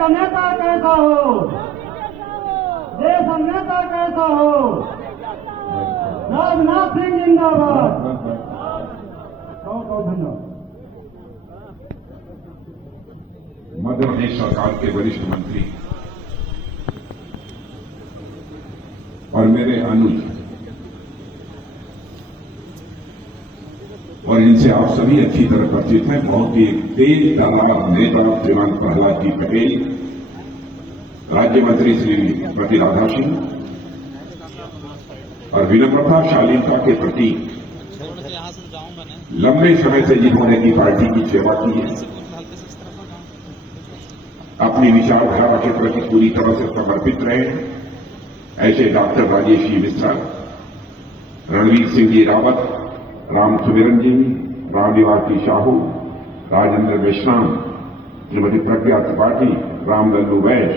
का नेता कैसा हो, देश का नेता कैसा हो, राजनाथ सिंह जिंदाबाद। बहुत धन्यवाद। मध्य प्रदेश सरकार के वरिष्ठ मंत्री और मेरे अनुज और इनसे आप सभी अच्छी तरह परिचित हैं। बहुत ही तेज तर्रार नेता श्रीमान प्रहलाद जी पटेल, राज्य मंत्री श्री प्रति राधा सिंह और विनम्रता शालीनता के प्रति लंबे समय से जिन्होंने की पार्टी की सेवा की है, अपनी विचारधारा के प्रति पूरी तरह से समर्पित रहे, ऐसे डॉक्टर राजेश जी मिश्रा, रणवीर सिंह जी रावत, राम सुमिरन जी, रामनिवास जी साहू, राजेंद्र मेश्राम, श्रीमती प्रज्ञा त्रिपाठी, राम लल्लू वैश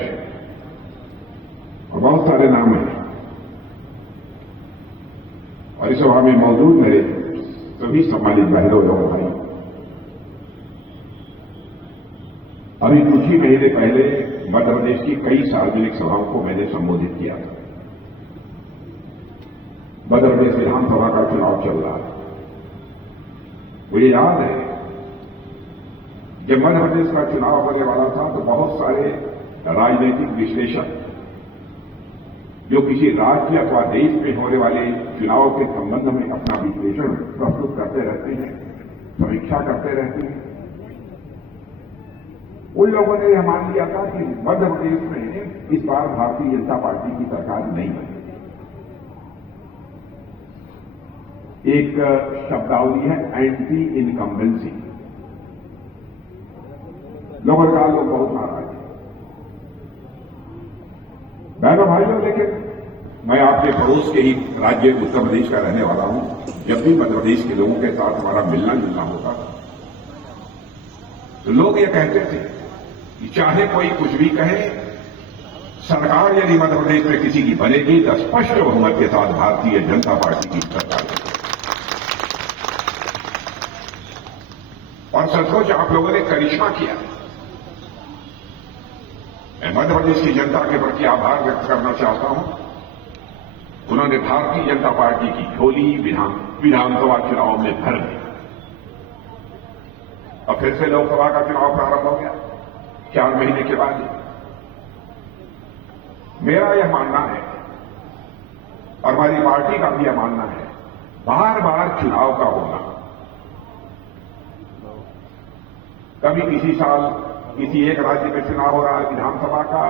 और बहुत सारे नाम हैं। और इस सभा में मौजूद मेरे सभी सम्मानित बहनों और भाई, अभी कुछ ही महीने पहले मध्य प्रदेश की कई सार्वजनिक सभाओं को मैंने संबोधित किया था। मध्य प्रदेश विधानसभा का चुनाव चल रहा है। मुझे याद है जब मध्य प्रदेश का चुनाव होने वाला था तो बहुत सारे राजनीतिक विश्लेषक जो किसी राज्य अथवा देश में होने वाले चुनाव के संबंध में अपना विश्लेषण प्रस्तुत करते रहते हैं, समीक्षा करते रहते हैं, उन लोगों ने यह मान लिया था कि मध्य प्रदेश में इस बार भारतीय जनता पार्टी की सरकार नहीं बनेगी। एक शब्दावली है एंटी इनकम्बेंसी। लोगों का लोग बहुत नाराज हैं। बहनों भाइयों, लेकिन मैं आपके पड़ोस के ही राज्य उत्तर प्रदेश का रहने वाला हूं। जब भी मध्य प्रदेश के लोगों के साथ हमारा मिलना जुलना होता था तो लोग ये कहते थे कि चाहे कोई कुछ भी कहे, सरकार यदि मध्य प्रदेश में किसी की बनेगी तो स्पष्ट बहुमत के साथ भारतीय जनता पार्टी की सरकार बनेगी। और सचमुच आप लोगों ने करिश्मा किया। मैं मध्य प्रदेश की जनता के प्रति आभार व्यक्त करना चाहता हूं। उन्होंने भारतीय जनता पार्टी की झोली विधानसभा चुनाव में भर दी और फिर से लोकसभा का चुनाव प्रारंभ हो गया 4 महीने के बाद। मेरा यह मानना है और हमारी पार्टी का भी यह मानना है, बार बार चुनाव का होना, कभी किसी साल किसी एक राज्य में चुनाव हो रहा है विधानसभा का,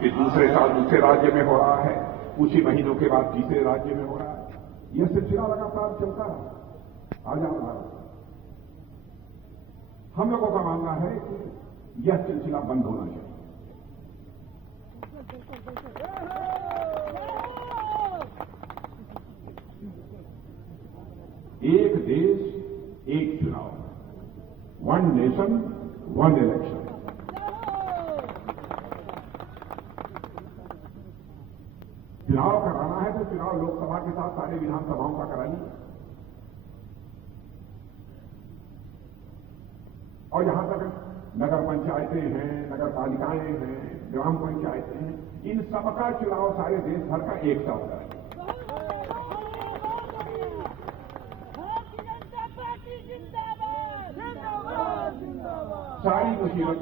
फिर दूसरे साल दूसरे राज्य में हो रहा है, कुछ ही महीनों के बाद तीसरे राज्य में हो रहा है। यह सिलसिला लगातार चलता है आजाद भारत। हम लोगों का मानना है कि यह सिलसिला बंद होना चाहिए। एक देश एक चुनाव, वन नेशन वन इलेक्शन। चुनाव कराना है तो चुनाव लोकसभा के साथ सारे विधानसभाओं का कराइए। और यहां तक नगर पंचायतें हैं, नगर पालिकाएं हैं, ग्राम पंचायतें हैं, इन सबका चुनाव सारे देश भर का एक साथ कराइए। सारी मुसीबत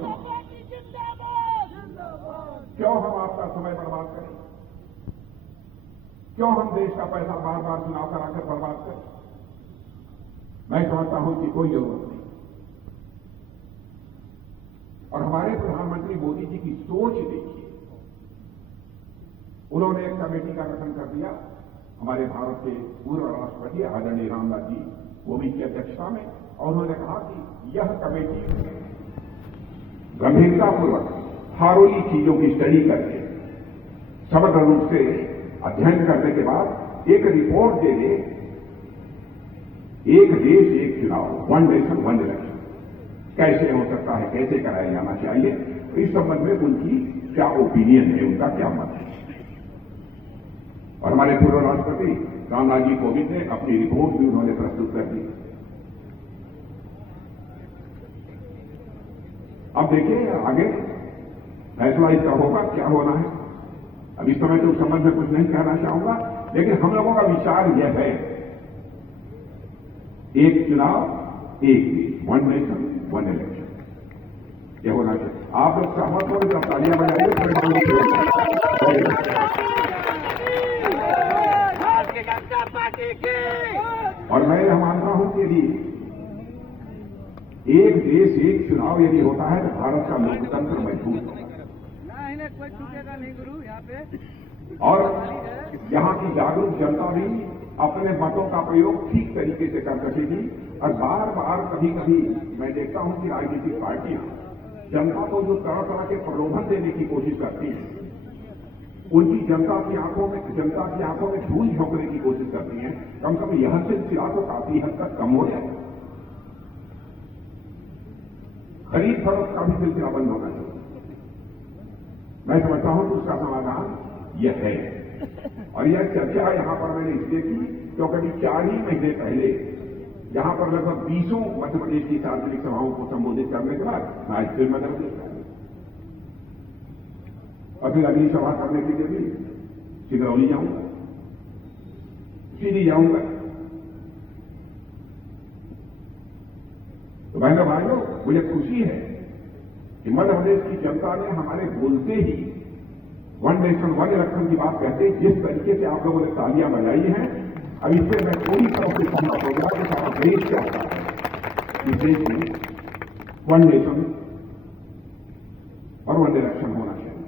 क्यों हम आपका समय बर्बाद करें? क्यों हम देश का पैसा बार बार चुनाव कराकर बर्बाद करें? मैं समझता हूं कि कोई जरूरत नहीं। और हमारे प्रधानमंत्री मोदी जी की सोच देखिए, उन्होंने एक कमेटी का गठन कर दिया। हमारे भारत के पूर्व राष्ट्रपति आदरणीय रामनाथ जी कोविंद की अध्यक्षता में, और उन्होंने कहा कि यह कमेटी गंभीरतापूर्वक हारोली चीजों की स्टडी करके समग्र रूप से अध्ययन करने के बाद एक रिपोर्ट देंगे, एक देश एक चुनाव, वन नेशन वन इलेक्शन कैसे हो सकता है, कैसे कराया जाना चाहिए। इस संबंध में उनकी क्या ओपिनियन है, उनका क्या मत है। और हमारे पूर्व राष्ट्रपति रामनाथ जी कोविंद ने अपनी रिपोर्ट भी उन्होंने प्रस्तुत कर दी। अब देखिए आगे फैसला इसका होगा क्या होना है। अब इस समय तो उस संबंध में कुछ नहीं कहना चाहूंगा, लेकिन हम लोगों का विचार यह है, एक चुनाव एक देश, वन नेशन वन इलेक्शन, यह होना चाहिए। आप लोग सहमत हो तो तालियां बजाइए। और मैं यह मानता हूं कि यदि एक देश एक चुनाव यदि होता है तो भारत का लोकतंत्र मजबूत होगा। कोई छूटेगा नहीं गुरु यहाँ पे। और यहां की जागरूक जनता भी अपने मतों का प्रयोग ठीक तरीके से कर सकेगी। और बार बार कभी कभी मैं देखता हूं कि राजनीतिक पार्टियां जनता को जो तरह तरह के प्रलोभन देने की कोशिश करती हैं, उनकी जनता की आंखों में धूल झोंकने की कोशिश करती हैं, कम से कम यह सिलसिला तो काफी हद तक कम हो जाए। खरीद फरोख्त का भी सिलसिला बंद होना चाहिए। मैं समझता हूं कि उसका समाधान यह है। और यह चर्चा यहां पर मैंने इसलिए की क्योंकि अभी 4 ही महीने पहले यहां पर लगभग 20 मध्य प्रदेश की सार्वजनिक सभाओं को संबोधित करने के बाद मैं आज फिर मध्य प्रदेश आया और फिर अगली सभा करने के लिए भी सिंगरौली जाऊंगा, सीधी जाऊंगा। तो बहनों भाइयों, मुझे खुशी है कि मध्य प्रदेश की जनता ने हमारे बोलते ही वन नेशन वन इलेक्शन की बात कहते जिस तरीके से आप लोगों ने तालियां बजाई हैं, अब इससे मैं पूरी तरह से सहमत हो गया कि सारा देश चाहता है इस देश में वन नेशन और वन इलेक्शन होना चाहिए।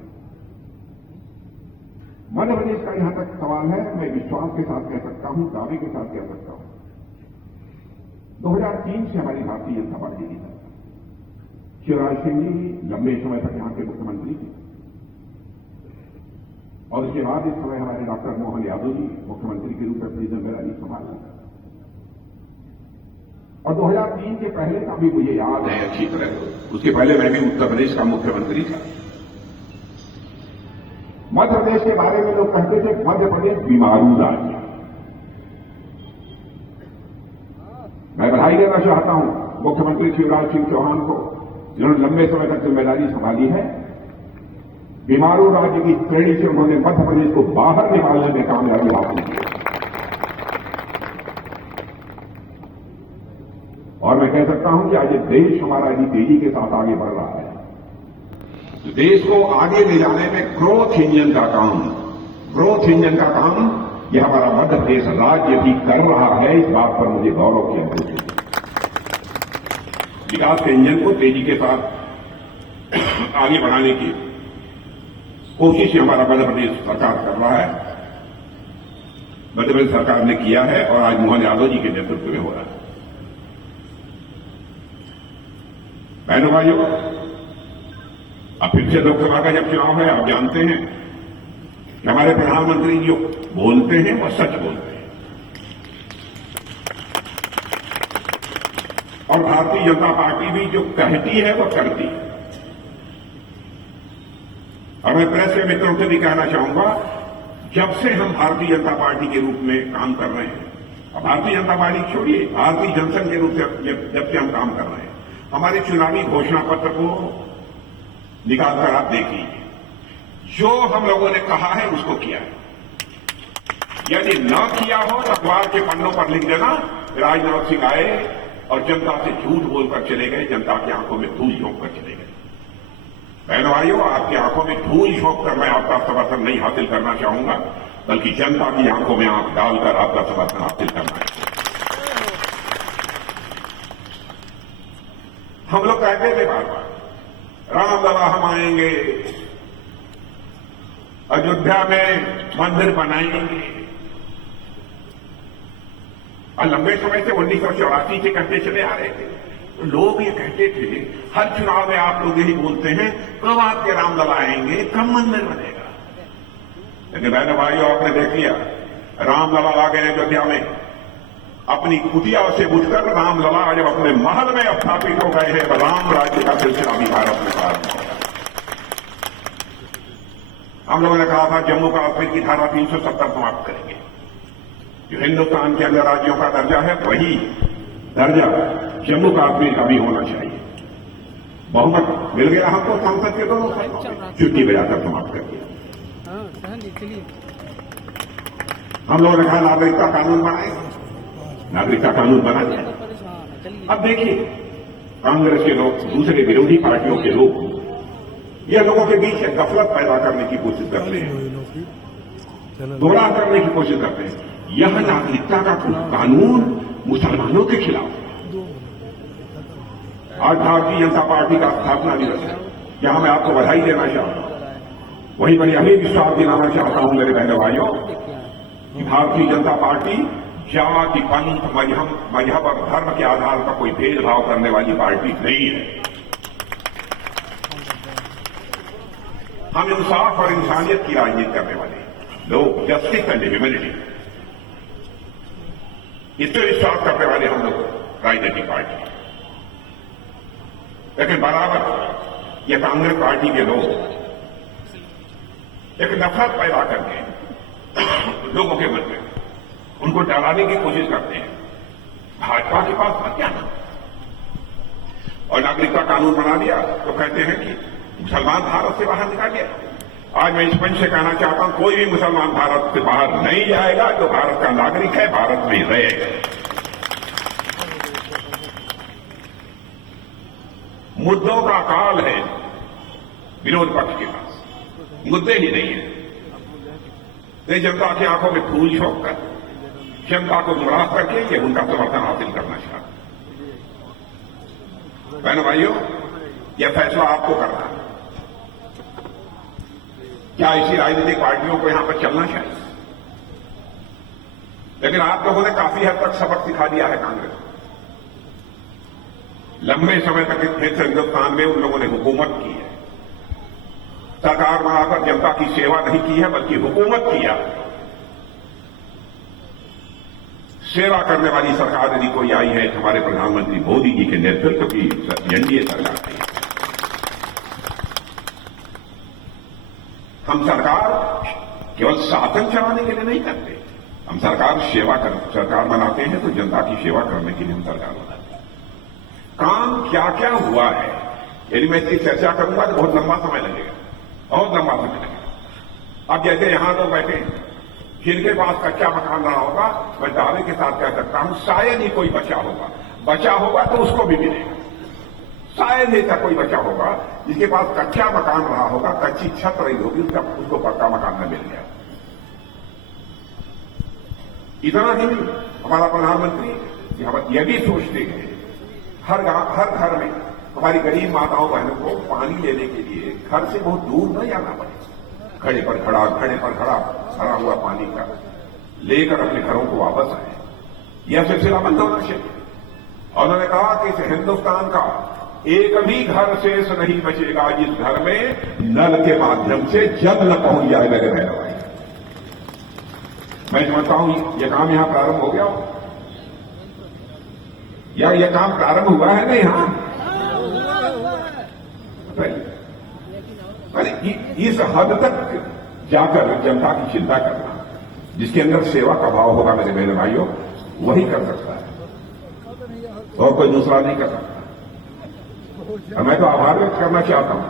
मध्य प्रदेश का यहां तक सवाल है, मैं विश्वास के साथ कह सकता हूं, दावे के साथ कह सकता हूं, 2003 से हमारी भारतीय जनता पार्टी की है। शिवराज सिंह जी लंबे समय तक यहां के मुख्यमंत्री थे और उसके बाद इस समय हमारे डॉक्टर मोहन यादव जी मुख्यमंत्री के रूप में अपनी जिम्मेदारी संभाली। और 2003 के पहले का भी मुझे याद है अच्छी तरह, उसके पहले मैं भी उत्तर प्रदेश का मुख्यमंत्री था। मध्य प्रदेश के बारे में लोग कहते थे मध्य प्रदेश बीमारू राज्य। मैं बधाई देना चाहता हूं मुख्यमंत्री शिवराज सिंह चौहान को, जिन्होंने लंबे समय तक जिम्मेदारी संभाली है। बीमारू राज्य की श्रेणी से उन्होंने मध्य प्रदेश को बाहर निकालने में कामयाबी हासिल की और मैं कह सकता हूं कि आज ये देश हमारा यदि तेजी के साथ आगे बढ़ रहा है, तो देश को आगे ले जाने में ग्रोथ इंजन का काम यह हमारा मध्य प्रदेश राज्य भी कर रहा है। इस बात पर मुझे गौरव की अनुभूति है। विकास के इंजन को तेजी के साथ आगे बढ़ाने की कोशिश हमारा मध्य प्रदेश सरकार कर रहा है, मध्य प्रदेश सरकार ने किया है और आज मोहन यादव जी के नेतृत्व में हो रहा है। बहनों भाइयों, अब फिर से लोकसभा का जब चुनाव है, आप जानते हैं कि हमारे प्रधानमंत्री जो बोलते हैं वो सच बोलते हैं और भारतीय जनता पार्टी भी जो कहती है वो करती है। और मैं प्रेस के मित्रों से भी कहना चाहूंगा, जब से हम भारतीय जनता पार्टी के रूप में काम कर रहे हैं, और भारतीय जनता पार्टी छोड़िए, भारतीय जनसंघ के रूप से जब से हम काम कर रहे हैं, हमारे चुनावी घोषणा पत्र को निकालकर आप देखिए, जो हम लोगों ने कहा है उसको किया है। यदि न किया हो तो अखबार के पन्नों पर लिख देना राजनाथ सिंह आए और जनता से झूठ बोलकर चले गए, जनता की आंखों में धूल झोंककर चले गए। बहनों भाइयों, आपकी आंखों में धूल झोंककर मैं आपका समर्थन नहीं हासिल करना चाहूंगा, बल्कि जनता की आंखों में आंख डालकर आपका समर्थन हासिल करना है। हम लोग कहते थे बार बार, रामलला हम आएंगे, अयोध्या में मंदिर बनाएंगे, और लंबे समय से 1984 से कहते चले आ रहे थे। लोग ये कहते थे, हर चुनाव में आप लोग यही बोलते हैं, कब आपके रामलला आएंगे, कब मंदिर बनेगा। लेकिन बहनों भाइयों, आपने देख लिया, रामलला आ गए अयोध्या में। अपनी कुटिया से उठकर रामलला जब अपने महल में स्थापित हो गए हैं, राम राज्य का सिलसिला भी भारत में प्रारंभ हो गया। हम लोगों ने कहा था जम्मू कश्मीर की धारा 370 समाप्त करेंगे। जो हिंदुस्तान के अंदर राज्यों का दर्जा है, वही दर्जा जम्मू कश्मीर का भी होना चाहिए। बहुमत मिल गया हमको संसद के दोनों सदनों में, छुट्टी बजाकर समाप्त कर दिया। हम लोगों ने कहा नागरिकता कानून बनाए, नागरिकता कानून बना दिया। अब देखिए कांग्रेस के लोग, दूसरे विरोधी पार्टियों के लोग ये लोगों के बीच गफलत पैदा करने की कोशिश करते हैं, गुमराह करने की कोशिश करते हैं। यह नागरिकता का कानून मुसलमानों के खिलाफ है। आज भारतीय जनता पार्टी का स्थापना दिवस है, यहां मैं आपको बधाई देना चाहता हूं। वहीं पर यही विश्वास दिलाना चाहता हूं मेरे बहनों भाइयों कि भारतीय जनता पार्टी जाति, पंथ, मजहब और धर्म के आधार पर कोई भेदभाव करने वाली पार्टी नहीं है। हम इंसाफ और इंसानियत की राजनीति करने वाले लोग, जस्टिस एंड ह्यूमैनिटी, इससे विश्वास करने वाले हम लोग राजनीतिक पार्टी। लेकिन बराबर ये कांग्रेस पार्टी के लोग एक नफरत पैदा करके लोगों के मन में उनको डराने की कोशिश करते हैं। भाजपा के पास था क्या और नागरिकता कानून बना दिया तो कहते हैं कि मुसलमान भारत से बाहर निकाल गया। आज मैं इस मंच से कहना चाहता हूं, कोई भी मुसलमान भारत से बाहर नहीं जाएगा, जो भारत का नागरिक है भारत में रहेगा। मुद्दों का काल है विरोध पक्ष के पास, मुद्दे ही नहीं है। ये जनता की आंखों में फूल झोंक कर जनता को गुमराह करके ये उनका समर्थन हासिल करना चाहता। बहनों भाइयों, यह फैसला आपको करना है। क्या ऐसी राजनीतिक पार्टियों को यहां पर चलना चाहिए? लेकिन आप लोगों ने काफी हद तक सबक सिखा दिया है कांग्रेस को। लंबे समय तक इस हिंदुस्तान में उन लोगों ने हुकूमत की है, सरकार बनाकर जनता की सेवा नहीं की है बल्कि हुकूमत किया। सेवा करने वाली सरकार यदि कोई आई है, हमारे प्रधानमंत्री मोदी जी के नेतृत्व की एनडीए सरकार है। हम सरकार केवल शासन चलाने के लिए नहीं करते, हम सरकार बनाते हैं तो जनता की सेवा करने के लिए हम सरकार बनाते हैं। काम क्या क्या हुआ है यदि मैं इसकी चर्चा करूंगा तो बहुत लंबा समय लगेगा, बहुत लंबा समय लगेगा। अब जैसे यहां लोग बैठे, जिनके पास कच्चा मकान रहा होगा, मैं दावे के साथ कह सकता हूं शायद ही कोई बचा होगा तो उसको भी मिलेगा। शायद ही ऐसा कोई बचा होगा जिसके पास कच्चा मकान रहा होगा, कच्ची छत रही होगी, उसको पक्का मकान न मिल गया। इतना ही नहीं, हमारा प्रधानमंत्री यह भी सोचते हैं हर घर में हमारी गरीब माताओं बहनों को पानी लेने के लिए घर से बहुत दूर न जाना पड़े, घड़े पर खड़ा भरा हुआ पानी का लेकर अपने घरों को वापस आए। यह सिलसिला बंद होना चाहिए। और उन्होंने कहा कि इस हिंदुस्तान का एक भी घर शेष नहीं बचेगा जिस घर में नल के माध्यम से जल न पहुंच जाए मेरे बहनों भाई। मैं समझता हूं यह काम यहां प्रारंभ हो गया हो, या यह काम प्रारंभ हुआ है ना यहां? इस हद तक जाकर जनता की चिंता करना, जिसके अंदर सेवा का भाव होगा मेरे बहनों भाइयों, वही कर सकता है और कोई दूसरा नहीं कर सकता। और मैं तो आभार व्यक्त करना चाहता हूं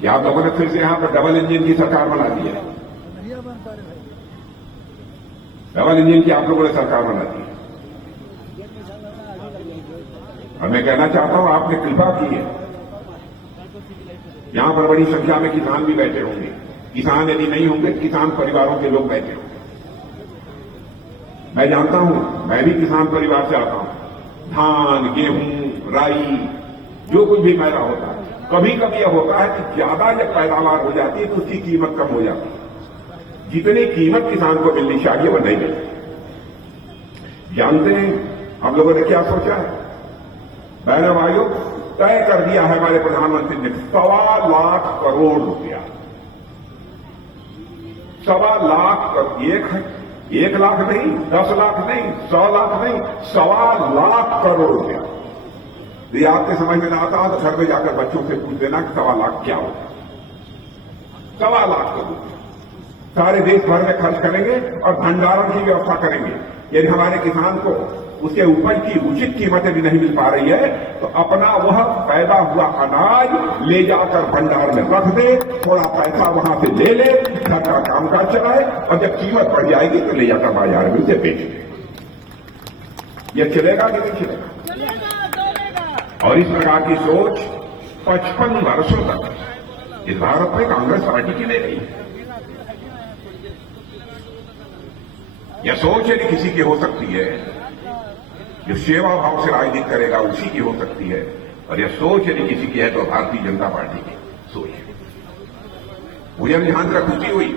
कि आप लोगों ने फिर से यहां पर डबल इंजन की सरकार बना दी है। डबल इंजन की आप लोगों ने सरकार बना दी है। और मैं कहना चाहता हूं आपने कृपा की है। यहां पर बड़ी संख्या में किसान भी बैठे होंगे, किसान यदि नहीं होंगे किसान परिवारों के लोग बैठे होंगे। मैं जानता हूं, मैं भी किसान परिवार से आता हूं। धान, गेहूं, राई, जो कुछ भी पैदा होता है, कभी कभी यह होता है कि ज्यादा जब पैदावार हो जाती है तो उसकी कीमत कम हो जाती है। जितनी कीमत किसान को मिलनी चाहिए वह नहीं मिलती। जानते हैं हम लोगों ने क्या सोचा है? बहनों भाइयों, तय कर दिया है हमारे प्रधानमंत्री ने 1.25 लाख करोड़ रुपया। 1.25 लाख, 1 लाख नहीं, 10 लाख नहीं, 100 लाख नहीं, 1.25 लाख करोड़ रुपया। ये आपके समझ में ना आता तो घर में जाकर बच्चों से पूछ देना कि 1.25 लाख क्या होता है। 1.25 लाख करोड़ सारे देश भर में खर्च करेंगे और भंडारण की व्यवस्था करेंगे। यदि हमारे किसान को उसके उपज की उचित कीमतें भी नहीं मिल पा रही है, तो अपना वह पैदा हुआ अनाज ले जाकर भंडार में रख दे, थोड़ा पैसा वहां से ले ले, घर का कामकाज चलाए, और जब कीमत बढ़ जाएगी तो ले जाकर बाजार में उसे बेच दे। यह चलेगा कि नहीं चलेगा? और इस प्रकार की सोच 55 वर्षों तक इस भारत में कांग्रेस पार्टी की ले रही है। यह सोच यदि किसी की हो सकती है, जो सेवा भाव से राजनीति करेगा उसी की हो सकती है, और यह सोच यदि किसी की है तो भारतीय जनता पार्टी की सोच है। मुझे यहां तक खुशी हुई,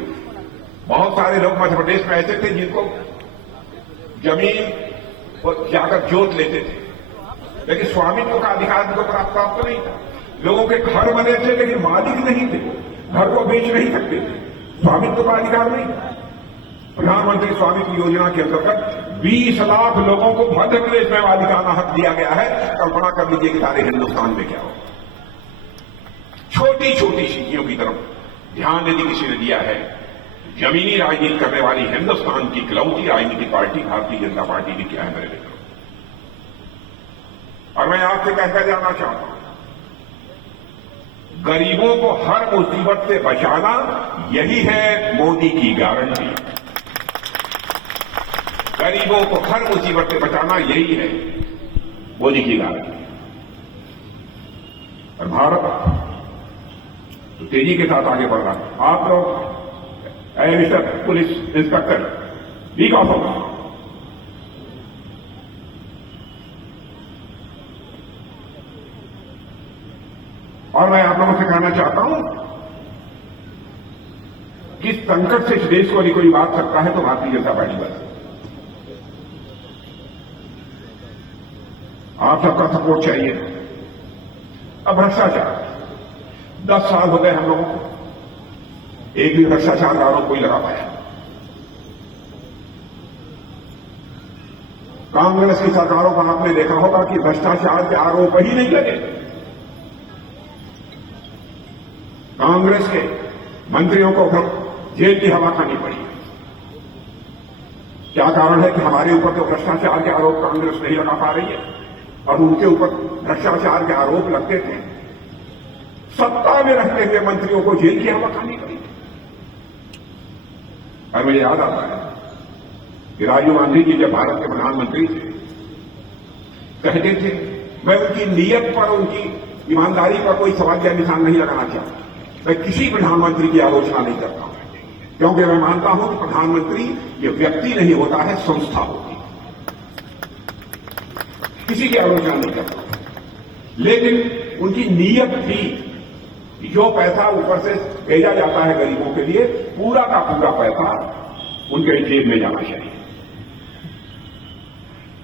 बहुत सारे लोग मध्य प्रदेश में ऐसे थे जिनको जमीन और जाकर जोत लेते थे, लेकिन स्वामित्व का अधिकार उनको प्राप्त नहीं था। लोगों के घर बने थे लेकिन मालिक नहीं थे, घर को बेच नहीं सकते थे, स्वामित्व का अधिकार नहीं था। प्रधानमंत्री स्वामित्व योजना के अंतर्गत 20 लाख लोगों को मध्य प्रदेश में मालिकाना हक दिया गया है। कल्पना कर लीजिए कि सारे हिंदुस्तान में क्या हो। छोटी छोटी चीजों की तरफ ध्यान यदि किसी ने दिया है, जमीनी राजनीति करने वाली हिंदुस्तान की इकलौती राजनीतिक पार्टी भारतीय जनता पार्टी ने किया है मेरे मित्रों। और मैं आपसे कहकर जाना चाहता हूं, गरीबों को हर मुसीबत से बचाना यही है मोदी की गारंटी। गरीबों को हर मुसीबत से बचाना यही है मोदी की गारंटी। और भारत तो तेजी के साथ आगे बढ़ रहा है। आप लोग mister police inspector week off और मैं आप लोगों से कहना चाहता हूं कि इस संकट से इस देश को यदि कोई बात सकता है तो भारतीय जनता पार्टी बस। आप सबका सपोर्ट चाहिए। अब भ्रष्टाचार 10 साल हो गए हम लोगों को, एक भी भ्रष्टाचार का आरोप कोई लगा पाया। कांग्रेस की सरकारों का आपने देखा होगा कि भ्रष्टाचार के आरोप ही नहीं लगे। कांग्रेस के मंत्रियों को जेल की हवा खानी पड़ी। क्या कारण है कि हमारे ऊपर तो भ्रष्टाचार के आरोप कांग्रेस नहीं लगा पा रही है और उनके ऊपर भ्रष्टाचार के आरोप लगते थे। सत्ता में रहते हुए मंत्रियों को जेल की हवा खानी पड़ी। और मुझे याद आता है कि राजीव गांधी जी जब भारत के प्रधानमंत्री थे, कहते थे मैं उनकी नीयत पर, उनकी ईमानदारी पर कोई सवाल या निशान नहीं लगाना चाहता। मैं किसी प्रधानमंत्री की आलोचना नहीं करता हूं, क्योंकि मैं मानता हूं कि प्रधानमंत्री ये व्यक्ति नहीं होता है, संस्था होती है। किसी की आलोचना नहीं करता, लेकिन उनकी नीयत थी कि जो पैसा ऊपर से भेजा जाता है गरीबों के लिए, पूरा का पूरा पैसा उनके जेब में जाना चाहिए।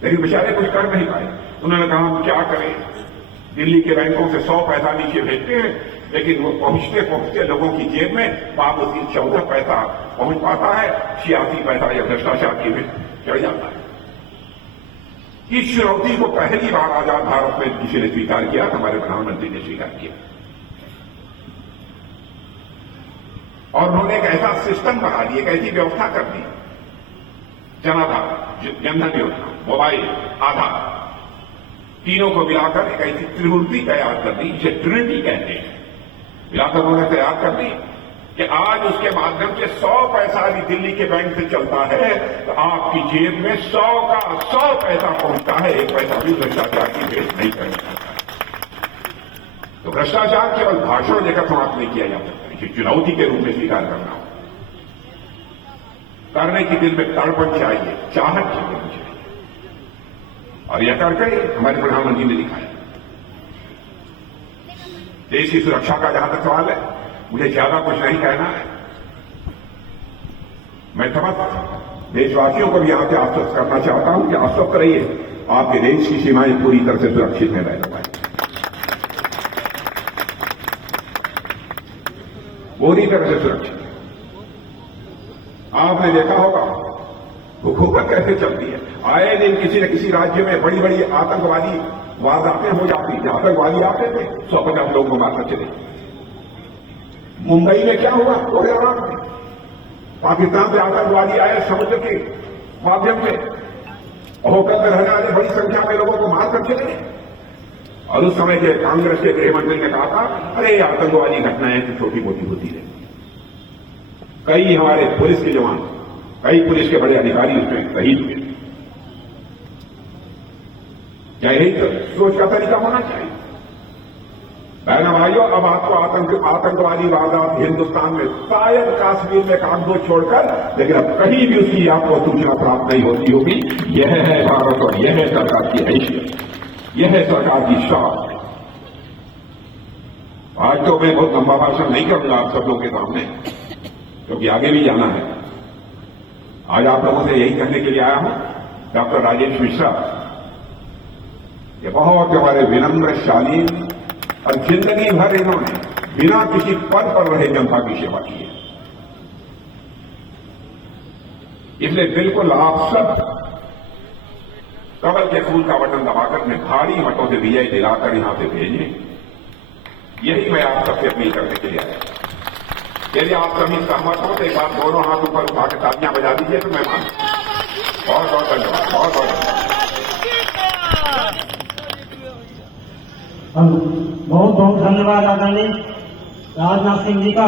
लेकिन बेचारे कुछ कर नहीं पाए। उन्होंने कहा हम क्या करें, दिल्ली के बैंकों से 100 पैसा नीचे भेजते हैं, लेकिन वो पहुंचते पहुंचते लोगों की जेब में वापस 14 पैसा पहुंच पाता है, 86 पैसा या भ्रष्टाचार की में चढ़ जाता है। इस चुनौती को पहली बार आजाद भारत में किसी ने स्वीकार किया, हमारे प्रधानमंत्री ने स्वीकार किया। और उन्होंने एक ऐसा सिस्टम बना दिया, एक ऐसी व्यवस्था कर दी, जनाधार, जनधन योजना, मोबाइल, आधार, तीनों को मिलाकर एक ऐसी त्रिमूर्ति तैयार कर दी, जिसे ट्रिनिटी कहते हैं। मिलाकर उन्होंने तैयार कर दी कि आज उसके माध्यम से 100 पैसा यदि दिल्ली के बैंक से चलता है तो आपकी जेब में 100 का 100 पैसा पहुंचता है, एक पैसा भी भ्रष्टाचार की भेंट नहीं करना चाहता। तो भ्रष्टाचार केवल भाषण देकर समाप्त नहीं किया जा सकता, इसे चुनौती के रूप में स्वीकार करना हो। करने की दिल में तड़पन चाहिए, चाहत चाहिए, और यह करके हमारे प्रधानमंत्री ने दिखाया। देश की सुरक्षा का जहां तक सवाल है, मुझे ज्यादा कुछ नहीं कहना है। मैं समस्त देशवासियों को भी यहां से आश्वस्त करना चाहता हूं कि आश्वस्त रहिए, आपके देश की सीमाएं पूरी तरह से सुरक्षित है रह पाए, पूरी तरह से सुरक्षित है। आपने देखा होगा हुकूमत कैसे चलती है। आए दिन किसी न किसी राज्य में बड़ी बड़ी आतंकवादी वारदातें हो जाती। जहां आतंकवादी आते थे 150 लोगों को मारकर चले। मुंबई में क्या हुआ, थोड़े आराम में पाकिस्तान से आतंकवादी आए समुद्र के माध्यम से, होटल में रहने वाले बड़ी संख्या में लोगों को मारकर चले गए। और उस समय के कांग्रेस के गृह मंत्री ने कहा था, अरे आतंकवादी घटनाएं तो छोटी मोटी होती रही। कई हमारे पुलिस के जवान, कई पुलिस के बड़े अधिकारी उसमें शहीद हुए। क्या यही तो सोच का तरीका होना चाहिए? बहनों भाइयों, अब आपको आतंकवादी वारदात हिंदुस्तान में शायद कश्मीर में काम दो छोड़कर, लेकिन अब कहीं भी उसकी आपको सूचना प्राप्त नहीं होती होगी। यह है भारत और यह है सरकार की हैसियत, यह है सरकार की शान। आज तो मैं बहुत लंबा भाषण नहीं करूंगा आप सब लोगों के सामने, क्योंकि आगे भी जाना है। आज आप लोगों से यही कहने के लिए आया हूं, डॉक्टर राजेश मिश्रा ये बहुत हमारे विनम्र, शालीन और जिंदगी भर इन्होंने बिना किसी पद पर रहे जनता की सेवा की है। इसलिए बिल्कुल आप सब कमल के फूल का बटन दबाकर में भारी मतों से विजय दिलाकर यहां से भेजें। यही मैं आप सबसे अपील करने के लिए आया। यदि आप सभी सहमत हो तो एक बार दोनों हाथ ऊपर उठा के तालियां बजा दीजिए तो मैं मान। बहुत बहुत धन्यवाद, बहुत बहुत धन्यवाद। हम बहुत बहुत धन्यवाद आदरणीय राजनाथ सिंह जी का।